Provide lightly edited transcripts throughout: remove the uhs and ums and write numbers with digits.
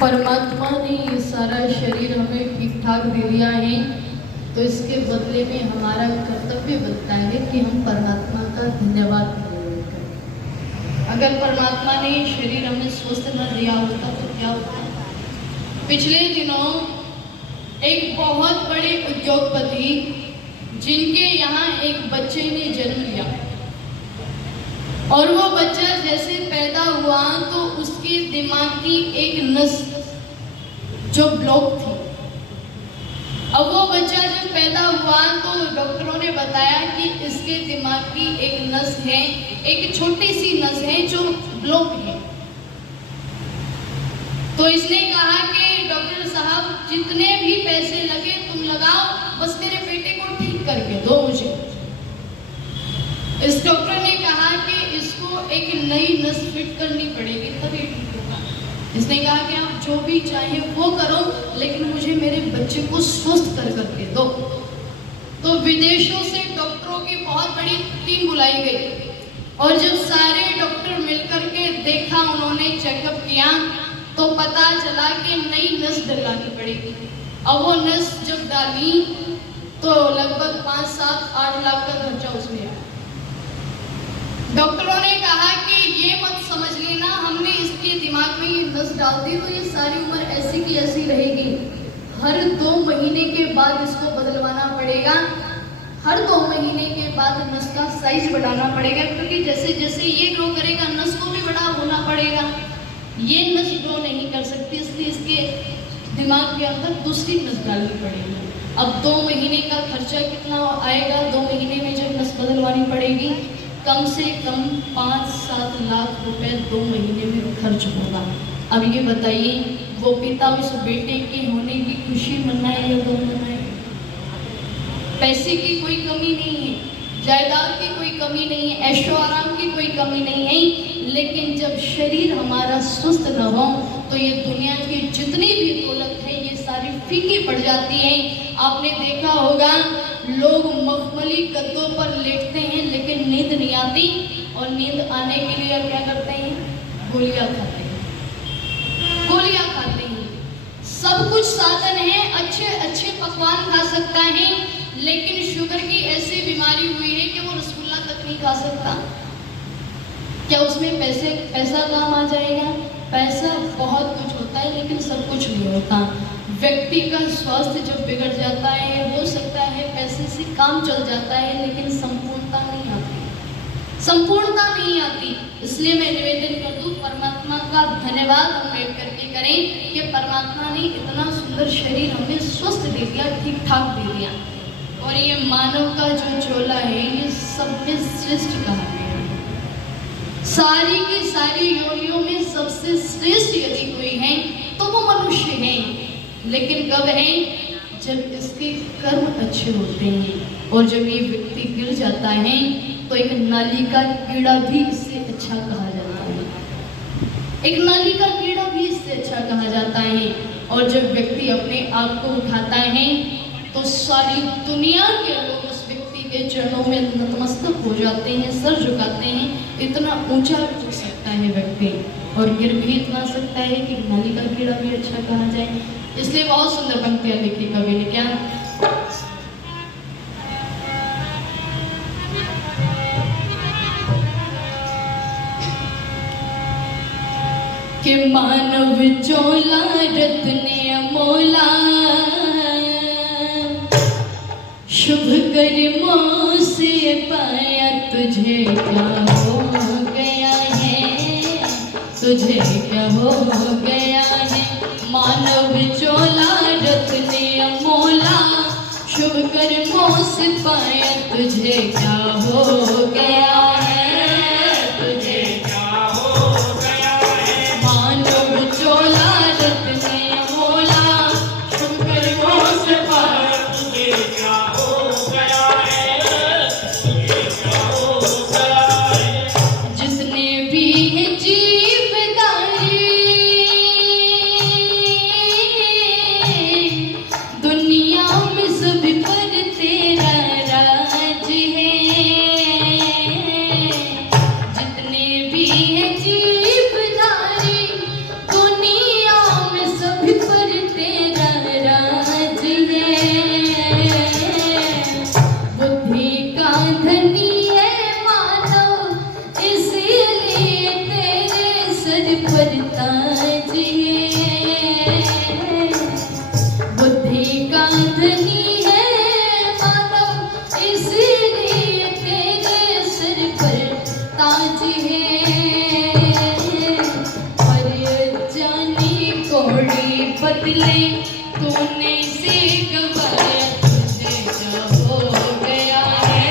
परमात्मा ने ये सारा शरीर हमें ठीक ठाक दे दिया है, तो इसके बदले में हमारा कर्तव्य बनता है कि हम परमात्मा का धन्यवाद करें। अगर परमात्मा ने शरीर हमें स्वस्थ न दिया होता तो क्या होता? पिछले दिनों एक बहुत बड़े उद्योगपति जिनके यहाँ एक बच्चे ने जन्म लिया और वो बच्चा जैसे पैदा हुआ तो उसके दिमाग की एक नस जो ब्लॉक थी। अब वो बच्चा जब पैदा हुआ तो डॉक्टरों ने बताया कि इसके दिमाग की एक नस है, एक छोटी सी नस है जो ब्लॉक है। तो इसने कहा कि डॉक्टर साहब जितने भी पैसे लगे तुम लगाओ, बस मेरे बेटे को ठीक करके दो मुझे। इस डॉक्टर ने कहा कि इसको एक नई नस फिट करनी पड़ेगी तभी ठीक होगा। इसने कहा कि आप जो भी चाहिए वो करो, लेकिन मुझे मेरे बच्चे को स्वस्थ करके दो। तो विदेशों से डॉक्टरों की बहुत बड़ी टीम बुलाई गई और जब सारे डॉक्टर मिलकर के देखा, उन्होंने चेकअप किया तो पता चला कि नई नस डलानी पड़ेगी। अब वो नस जब डाली तो लगभग 5, 7, 8 लाख का खर्चा उसमें आया। डॉक्टरों ने कहा कि ये मत समझ लेना हमने इसके दिमाग में ये नस डाल दी तो ये सारी उम्र ऐसी की ऐसी रहेगी। हर 2 महीने के बाद इसको बदलवाना पड़ेगा, हर 2 महीने के बाद नस का साइज बढ़ाना पड़ेगा, क्योंकि जैसे जैसे ये ग्रो करेगा नस को भी बड़ा होना पड़ेगा। ये नस ग्रो नहीं कर सकती, इसलिए इसके दिमाग के अंदर दूसरी नस डालनी पड़ेगी। अब 2 महीने का खर्चा कितना आएगा? 2 महीने में जब नस बदलवानी पड़ेगी कम से कम 5-7 लाख रुपए 2 महीने में खर्च होगा। अब ये बताइए वो पिता उस बेटे के होने की खुशी मनाए या गम मनाए? पैसे की कोई कमी नहीं है, जायदाद की कोई कमी नहीं है, ऐशो आराम की कोई कमी नहीं है, लेकिन जब शरीर हमारा स्वस्थ न हो तो ये दुनिया की जितनी भी दौलत है ये सारी फीकी पड़ जाती है। आपने देखा होगा लोग मखमली गद्दों पर लेटते हैं लेकिन नींद नहीं आती, और नींद आने के लिए क्या करते हैं? गोलियां खाते हैं, गोलियां खाते हैं। सब कुछ साधन है, अच्छे अच्छे पकवान खा सकता है, लेकिन शुगर की ऐसी बीमारी हुई है कि वो रसगुल्ला तक नहीं खा सकता। क्या उसमें पैसा काम आ जाएगा? पैसा बहुत कुछ होता है लेकिन सब कुछ नहीं होता। व्यक्ति का स्वास्थ्य जब बिगड़ जाता है, हो सकता है पैसे से काम चल जाता है लेकिन संपूर्णता नहीं आती, संपूर्णता नहीं आती। इसलिए मैं निवेदन कर दूं परमात्मा का धन्यवाद हम बैठ करके करें कि परमात्मा ने इतना सुंदर शरीर हमें स्वस्थ दे दिया, ठीक ठाक दे दिया। और ये मानव का जो चोला है ये सबसे श्रेष्ठ कहा गया है। सारी की सारी योनियों में सबसे श्रेष्ठ यदि कोई है तो वो मनुष्य है, लेकिन कब है? जब इसके कर्म अच्छे होते हैं। और जब ये व्यक्ति गिर जाता है तो एक नाली का कीड़ा भी इससे अच्छा कहा जाता है, एक नाली का कीड़ा भी इससे अच्छा कहा जाता है। और जब व्यक्ति अपने आप को उठाता है तो सारी दुनिया के लोग उस व्यक्ति के चरणों में नतमस्तक हो जाते हैं, सर झुकाते हैं। इतना ऊंचा उठ सकता है व्यक्ति और गिर भी इतना सकता है कि नाली का कीड़ा भी अच्छा कहा जाए। इसलिए बहुत सुंदर पंक्तियां लिखी कवि ने। क्या कि मानव चोला रत्न अमोला, शुभ कर्मों से पाया तुझे क्या हो गया है, तुझे क्या हो गया है। मानव चोला रत्न अमोला, शुभ कर्मों से पाया तुझे क्या हो गया है, तुझे क्या हो गया है। मानव चोला रत्न अमोला, शुभ कर्मों से पाया तुझे क्या हो गया है, तुझे क्या हो गया है। जितने भी हैं जीवदारी दुनिया में सभी पर तेरा राज है, आज है, पर जाने कोड़ी बदले तूने से गवाया, तुझे क्या हो गया है,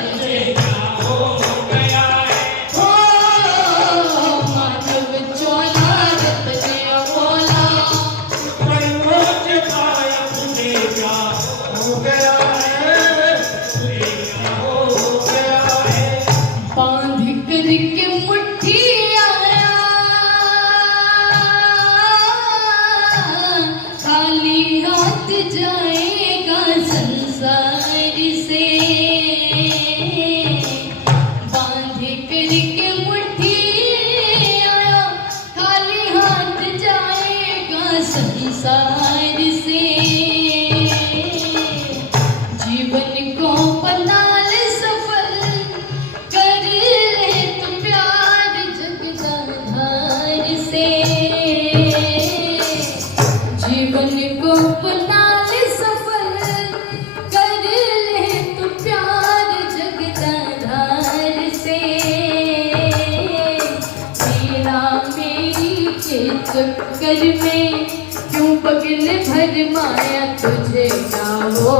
तुझे क्या हो गया है। हो मानव चोला रत्न बोला, तुझे क्या हो गया है, तुझे क्या हो गया है। बांध करके मुट्ठी आया, खाली हाथ जाएगा संसार से। बांध करके मुट्ठी आया, खाली हाथ जाएगा संसार से। जीवन को बना ले सफल, कर ले तू प्यार जगदाधार से। जीवन को बना ले सफल, कर ले तू प्यार जगदाधार से। तेरा मेरी के चक्कर में क्यों पगल भर माया, तुझे क्या हो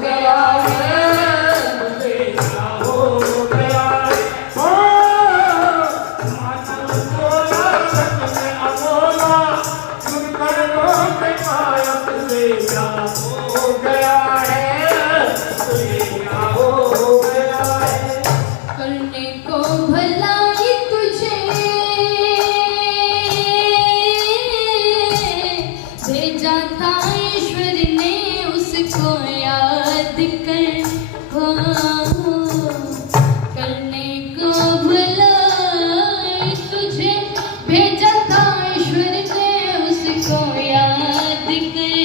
गया है, तुझे क्या हो गया है। हो मानव चोला रत्न अबोला, सुन कर लोग पाया, तुझे क्या हो गया है, तुझे क्या हो गया है। करने को भलाई तुझे भेजा था ईश्वर ने, उसको याद कर। करने को भलाई तुझे भेजा था ईश्वर ने, उसको याद कर।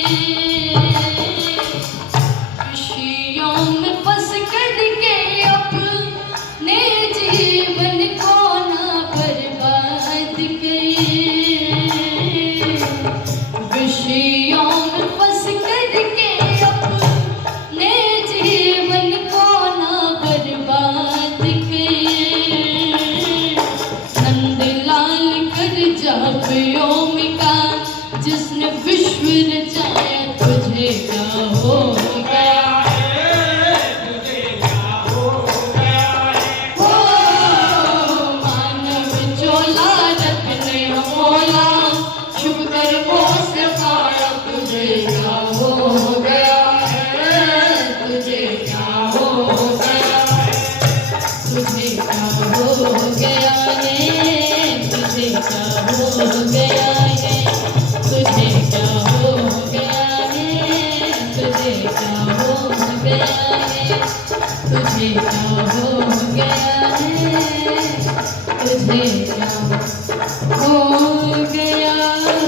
खुशियों में फंस करके अपने जीवन को ना बर्बाद कर। खुशियों में फंस करके अपने जीवन को ना बर्बाद कर। नंदलाल कर जाप ओमिका, जिसने विश्व रचाया, तुझे क्या हो गया है, तुझे क्या हो गया है। हो मानव चोला रत्न बोला, शुभ कर्मों से पाया, तुझे क्या हो गया है, तुझे क्या हो गया है। तुझे क्या हो गया है, तुझे क्या हो गया है। तुझे क्या हो गया है, तुझे क्या हो गया है। तुझे क्या हो गया है, तुझे क्या हो गया है।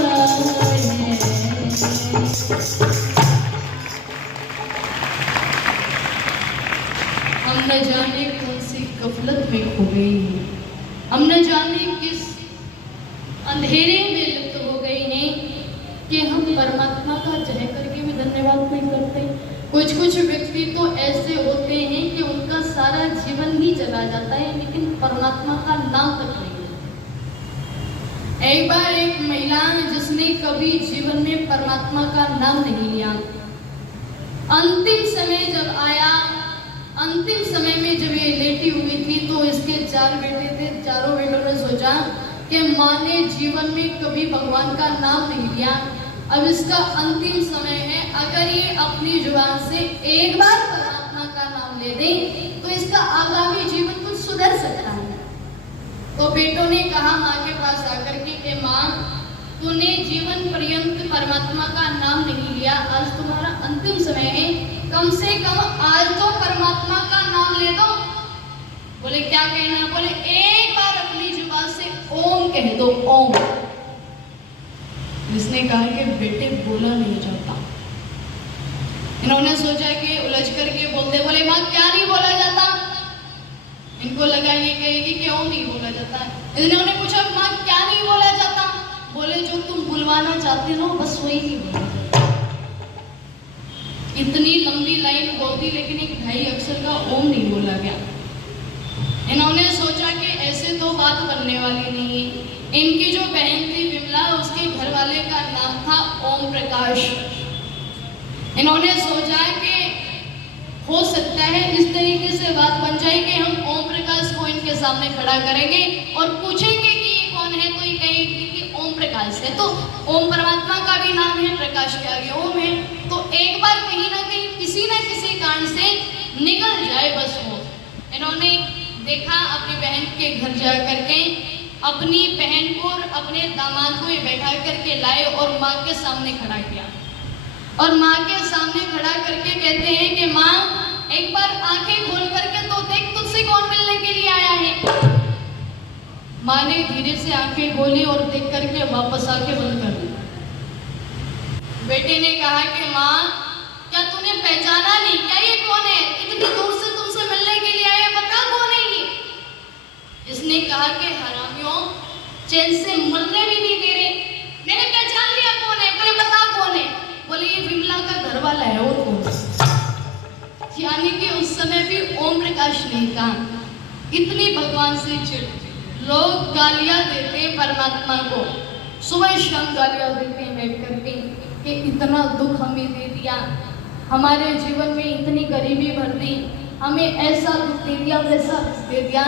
हम न जाने कौन सी गफलत में खो गई हैं, हम न जाने किस अंधेरे में लिप्त हो गए हैं कि हम परमात्मा का चाह करके भी धन्यवाद नहीं करते। कुछ व्यक्ति तो ऐसे होते हैं कि उनका सारा जीवन ही चला जाता है, लेकिन परमात्मा का नाम तक नहीं लेते। एक बार एक महिला जिसने कभी जीवन में परमात्मा का नाम नहीं लिया, अंतिम समय जब आया, अंतिम समय में जब ये लेटी हुई थी, तो इसके 4 बेटे थे। चारों बेटों ने सोचा कि माँ ने जीवन में कभी भगवान का नाम नहीं लिया, अब इसका अंतिम समय है, अगर ये अपनी जुबान से एक बार परमात्मा का नाम ले दे तो इसका आगामी जीवन कुछ सुधर सकता है। तो बेटों ने कहा माँ के पास आकर के माँ, तूने जीवन पर्यंत परमात्मा का नाम नहीं लिया, आज तुम्हारा अंतिम समय है, कम से कम आज तो परमात्मा का नाम ले दो। बोले क्या कहना? बोले एक बार अपनी जुबान से ओम कह दो, ओम। जिसने कहा कि बेटे बोला नहीं जाता, इन्होंने सोचा कि उलझ करके बोलते, बोले माँ क्या नहीं बोला जाता? इनको लगा ये कहेगी कि ओम नहीं बोला जाता। इन्होंने पूछा माँ क्या नहीं बोला जाता? बोले जो तुम बुलवाना चाहते हो बस वही नहीं बोला जाता। इतनी लंबी लाइन बोल दी, लेकिन एक 2.5 अक्षर का ओम नहीं बोला गया। इन्होंने सोचा कि ऐसे तो बात बनने वाली नहीं है। इनकी जो बहन थी विमला, उसके घर वाले का नाम था ओम प्रकाश। इन्होंने सोचा कि हो सकता है इस तरीके से बात बन जाए कि हम ओम प्रकाश को इनके सामने खड़ा करेंगे और पूछेंगे कि ये कौन है, तो ये कहेगी कि ओम प्रकाश है। तो ओम परमात्मा का भी नाम है, प्रकाश के आगे ओम है, तो एक बार कहीं ना कहीं किसी न किसी कारण से निकल जाए बस वो। इन्होंने देखा, अपनी बहन के घर जा करके अपनी बहन को और अपने दामाद को बैठा करके लाए और माँ के सामने खड़ा किया। और माँ के सामने खड़ा करके कहते हैं कि माँ, एक बार आंखें खोल करके तो देख, तुझसे कौन मिलने के लिए आया है। माँ ने धीरे से आंखें खोली और देख करके वापस आके बंद कर दी। बेटे ने कहा कि माँ, क्या तूने पहचाना नहीं क्या? ये कौन है? इतनी दूर से तुमसे मिलने के लिए आया, बता कौन है ये? इसने कहा कि हरामियों, चैन से मरने भी नहीं दे रहे। मैंने पहचान लिया कौन है। बोले बता कौन है? बोले ये विमला का घर वाला है। और कौन? यानी कि उस समय भी ओम प्रकाश नहीं कहा। इतनी भगवान से चिढ़। लोग गालियां देते हैं परमात्मा को, सुबह शाम गालियां देते हैं बैठ करके कि इतना दुख हमें दे दिया, हमारे जीवन में इतनी गरीबी भर दी, हमें ऐसा दुख दे दिया, वैसा दुख दे दिया।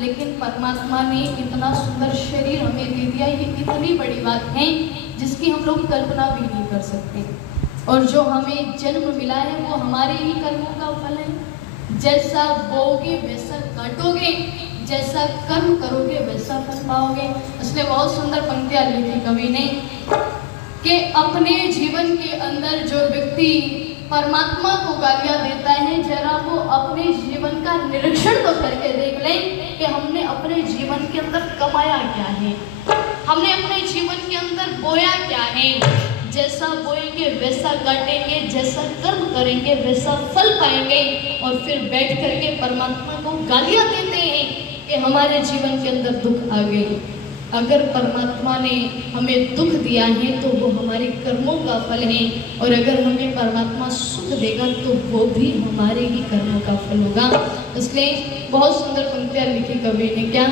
लेकिन परमात्मा ने इतना सुंदर शरीर हमें दे दिया, ये इतनी बड़ी बात है जिसकी हम लोग कल्पना भी नहीं कर सकते। और जो हमें जन्म मिला है वो हमारे ही कर्मों का फल है। जैसा बोओगे वैसा काटोगे, जैसा कर्म करोगे वैसा फल पाओगे। इसलिए बहुत सुंदर पंक्तियां लिखी कवि ने कि अपने जीवन के अंदर जो व्यक्ति परमात्मा को गालियां देता है, जरा वो अपने जीवन का निरीक्षण तो करके देख लें कि हमने अपने जीवन के अंदर कमाया क्या है, हमने अपने जीवन के अंदर बोया क्या है। जैसा बोएंगे वैसा काटेंगे, जैसा कर्म करेंगे वैसा फल पाएंगे। और फिर बैठ करके परमात्मा को गालियां देते हैं कि हमारे जीवन के अंदर दुख आ गए। अगर परमात्मा ने हमें दुख दिया है तो वो हमारे कर्मों का फल है, और अगर हमें परमात्मा सुख देगा तो वो भी हमारे ही कर्मों का फल होगा। इसलिए बहुत सुंदर पंक्तियां लिखी कवि ने क्या